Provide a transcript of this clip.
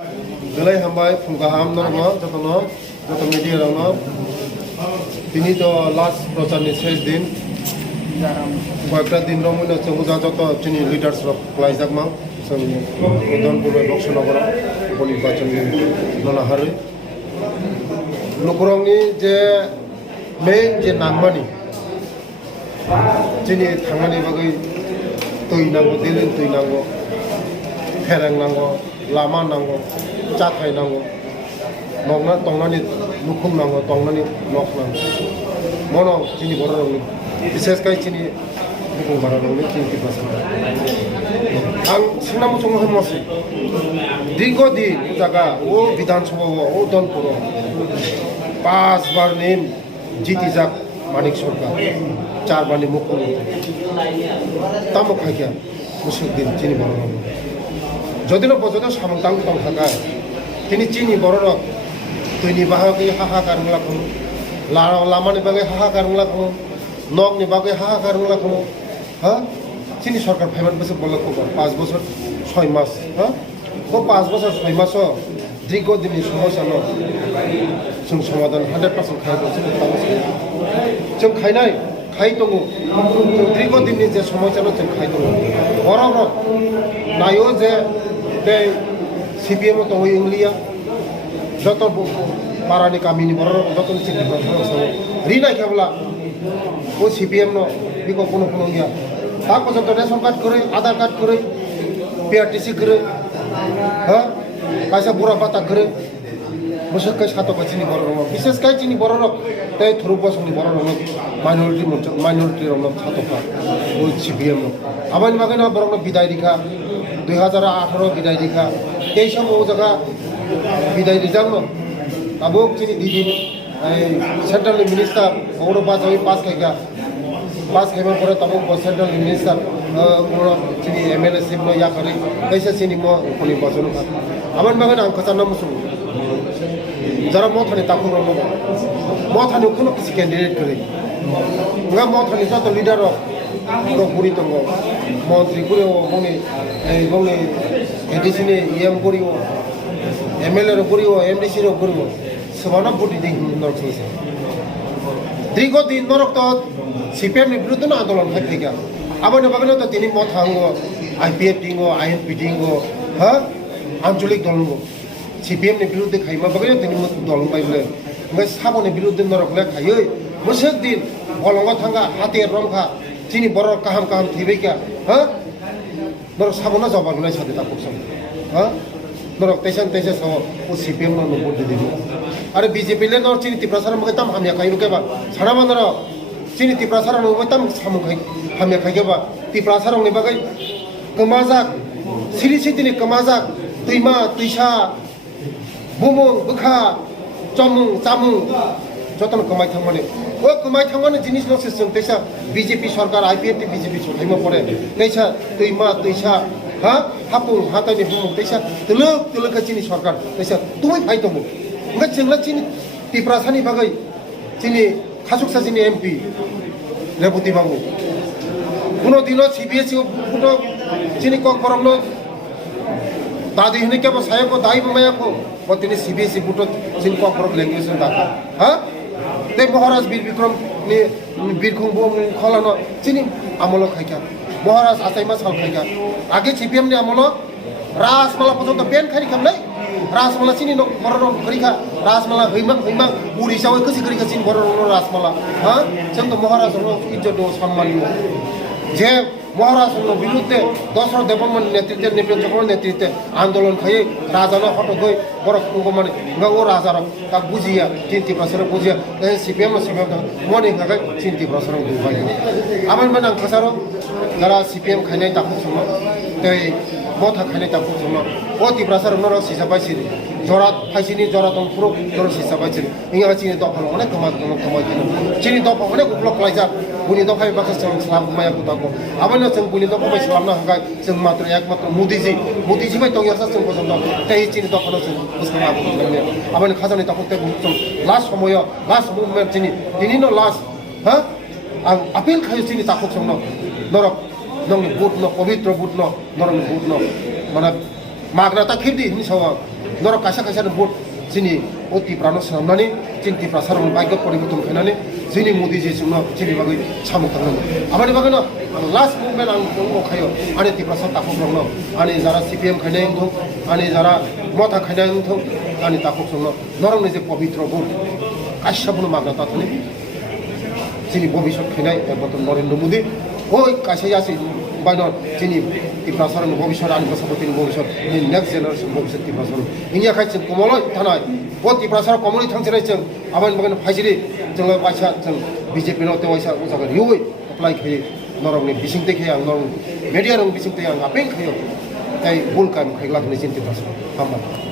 Belai hambai fungkaham norma jotono joto media rono tini to last program ni 6 din কয়েকটা দিন রমুনা চৌজা যত চিনি leaders ক্লাইজাক মাং जों उदालपुर लक्ष्मणनगर उपनिर्वाचन नलाहारै नखरंनि जे मेन जे नांगमानि जोंनि थांनानै बागै दै नांगौ दैलि दै नांगौ फेरें नांगौ लामा नांगौ जाथाय नांगौ नंना तंनानै लुखुम नांगौ तंनानै नख नांगौ मनो जोंनि बर' रावनि बिसेसकै जोंनि लुखुम बर' रावनि जोंनि भाषा आं सिंनाम संग होमोसै दीर्घदिन जागा ओ विधानसभा ओ उदालपुर 5 बार ने जीतिजाक मानिक सरकार 4 बार ने मुख्यमंत्री तामो खाइया मुसुक दिन चिनी बर' राव जदिनो बजद सामंतां दं थाखाय तिनि चिनी बर' राव दैनि बाहागै हाहाकार मुलाखौ लामानि बागै हाहाकार मुलाखौ नगनि बागै हाहाकार मुलाखौ हा चिनी सरकार फाइमान बोसोर बोलाखौ 5 बोसोर 6 मास हा को 5 बोसोर 6 मास दीर्घ दिननि समस्या न जों समाधान 100% खायबो जों खायनाय खाय दङ जों दीर्घ दिननि जे समस्या जों खाय दङ बराबर नायो जे बे सिपिएम दङ इंलिया যত পারানি কামিনি বড় যত চিনি রিনাই খেবলা ও সিপিএম ন বিকো কোনো কোনো গিয়া তা পর্যন্ত রেশন কার্ড করে আধার কার্ড করে পিআরটিসি করে হ্যাঁ কাইসা বুড়া পাতা করে বসে সাতো চিনি বড় রঙ বিশেষ কাই চিনি বড় রঙ তাই থরু বসনি বড় রঙ মাইনরিটি রঙ সাতোফা ও সিপিএম আবার মাগে না বড় বিদায় রেখা 2018 বিদায় রেখা এই সব ও জায়গা বিদায় রিজার্ভ আবো চিনি দিদিন সেন্ট্রাল মিনিস্টার ওর পাস খাইগা पास खेमा परे तब सेंट्रल मिनिस्टर चिनी एमएलए सिम या करे कैसे चिनी म कोनी बजन का आमन मगन आं खसा नमसु जरा म थाने ताकु र म थाने कुनो किसी कैंडिडेट करे nga म थाने जत लिडर रो पुरी तंग मंत्री पुरे मने गने एडिसी ने एम पुरी एमएलए रो पुरी एमडीसी रो पुरी सबाना पुटी दिन नर छसे दीर्घदिन नरक तो সিপিএম বিরুদ্ধে আন্দোলন খাইগা আবার বাগানো তো তিনি মত হাঙ্গো আইপিএফ টিঙ্গো আইএনপি টিঙ্গো হ্যাঁ আঞ্চলিক দলঙ্গো সিপিএম বিরুদ্ধে খাইমা বাগানো তিনি দলং পাইলে ওই সাবনের বিরুদ্ধে নরকলে খাইয়ে বসে দিন অলঙ্গ থাঙ্গা হাতে রংখা চিনি বড় কাহাম কাহাম থিবেগা হ্যাঁ নরক সাবনা জবাগুলাই সাথে তা করছাম হ্যাঁ নরক তেসান তেসে সাও ও সিপিএম ন ভোট দিবি আরে বিজেপি লে নর চিনি তিপ্রাসার মগে তাম হামিয়া খাইরু কেবা সারা বান্দর চিনি তিপ্রাসারং তাম সামুখাই হামিয়া খাইগেবা তিপ্রাসারং नि बागै कमाजाक सिरि सिदिनि कमाजाक दैमा दैसा बुमुं बोखा चमुं चामुं जतन कमाइ थांमाने ओ कमाइ थांमाने जिनिस लसे जों तैसा बिजेपि सरकार आइपिएफ बिजेपि सरकारमा परे तैसा दैमा दैसा हा हापुं हातानि बुमुं तैसा तलक तलक चिनि सरकार तैसा तुमै फाइ दङ ओंगा जोंला चिनि तिप्रासानि बागै चिनि खासुकसा चिनि एमपि रेबती बाबू কোনো দিনও সিবিএসই ফুটো চিনি কক বরং দাদি হনে কেব সাহেব দাই মায়াকো ও তিনি সিবিএসই ফুটো চিনি কক বরং ল্যাঙ্গুয়েজ দাকা হ্যাঁ তে মহারাজ বীর বিক্রম নি বীরখং বম খলানো চিনি আমল খাইকা মহারাজ আসাইমা সাল খাইকা আগে সিপিএম নি আমল রাসমালা পর্যন্ত বেন খাই খামলাই রাসমালা চিনি বড় করিখা রাসমালা হইমাং হইমাং উড়িষ্যাও কসি করিখা চিনি বড় রাসমালা হ্যাঁ जों মহারাজ ইজ্জত সম্মান যে মহারাজ বিরুদ্ধে দশরথ দেববর্মন নেতৃত্বে নৃপেন চক্রবর্তীর নেতৃত্বে আন্দোলন খাই রাজানো হঠাৎ গই বড় মানে ও রাজার তা বুঝিয়া চিন্তি প্রসার বুঝিয়া সিপিএম মনে খাই চিন্তি প্রসার দুবাই আমার মানে আং খাসারো যারা সিপিএম খাইনাই তাকু সঙ্গ তাই মথা খাইনাই তাকু সঙ্গ ও তিপ্রাসার নর সিসা পাইছি জরা ফাইসিনি জরা দং পুরো জর সিসা পাইছি ইংরা চিনি দফা অনেক কমাই চিনি দফা অনেক উপলক লাইজা बुनि दफाय बाखा जों सालाम माया बुदाको आबानो जों बुनि दफाय सालामना हांगाय जों मात्र एकमात्र मोदीजी बाय दं यासा जों पसन्द ताई चिनि दफानो जों बुसना आबुने आबानो खाजानि दफाते जों लास्ट मुभमेन्ट चिनि दिनिनो लास्ट हा आं आपिल खायो चिनि ताको संनो नरक नंनि बुट न पवित्र बुट न नरनि बुट न माने माग्रा ता खिरदि हिनि सावा Norok kaisa kaisa vote jini oti prano samnani jinti prasarong baik poributum khainani jini Modi ji sumno jini bagai chamuk tangan amani bagano last movement ang ngo khayo ani ti prasar takuk rongno ani jara CPM khainai thok ani jara motha khainai thok ani takuk sumno norong ni je pavitro vote kaisa buno magna tathani jini bobishot khainai ekmaত্ৰ Narendra Modi oi kaisa yasi বাইন যিনি টিপ্রাসর ভবিষ্যৎ আনি বসাপতি ভবিষ্যৎ next generation ভবিষ্যৎ টিপ্রাসর India খাই जों কমলই থানায় ও টিপ্রাসর কমলই থাংছিনাই जों আবান বাগান ফাইজিরি जों বাইসা जों বিজেপি नो तेवाइसा उजागा रिउै अप्लाइ खायो नरंनि बिसिंते खायो आं नरं मिडिया रं बिसिंते आं आपें खायो ताई बुल काम खायग्ला खनि जिन टिप्रासर हामबाय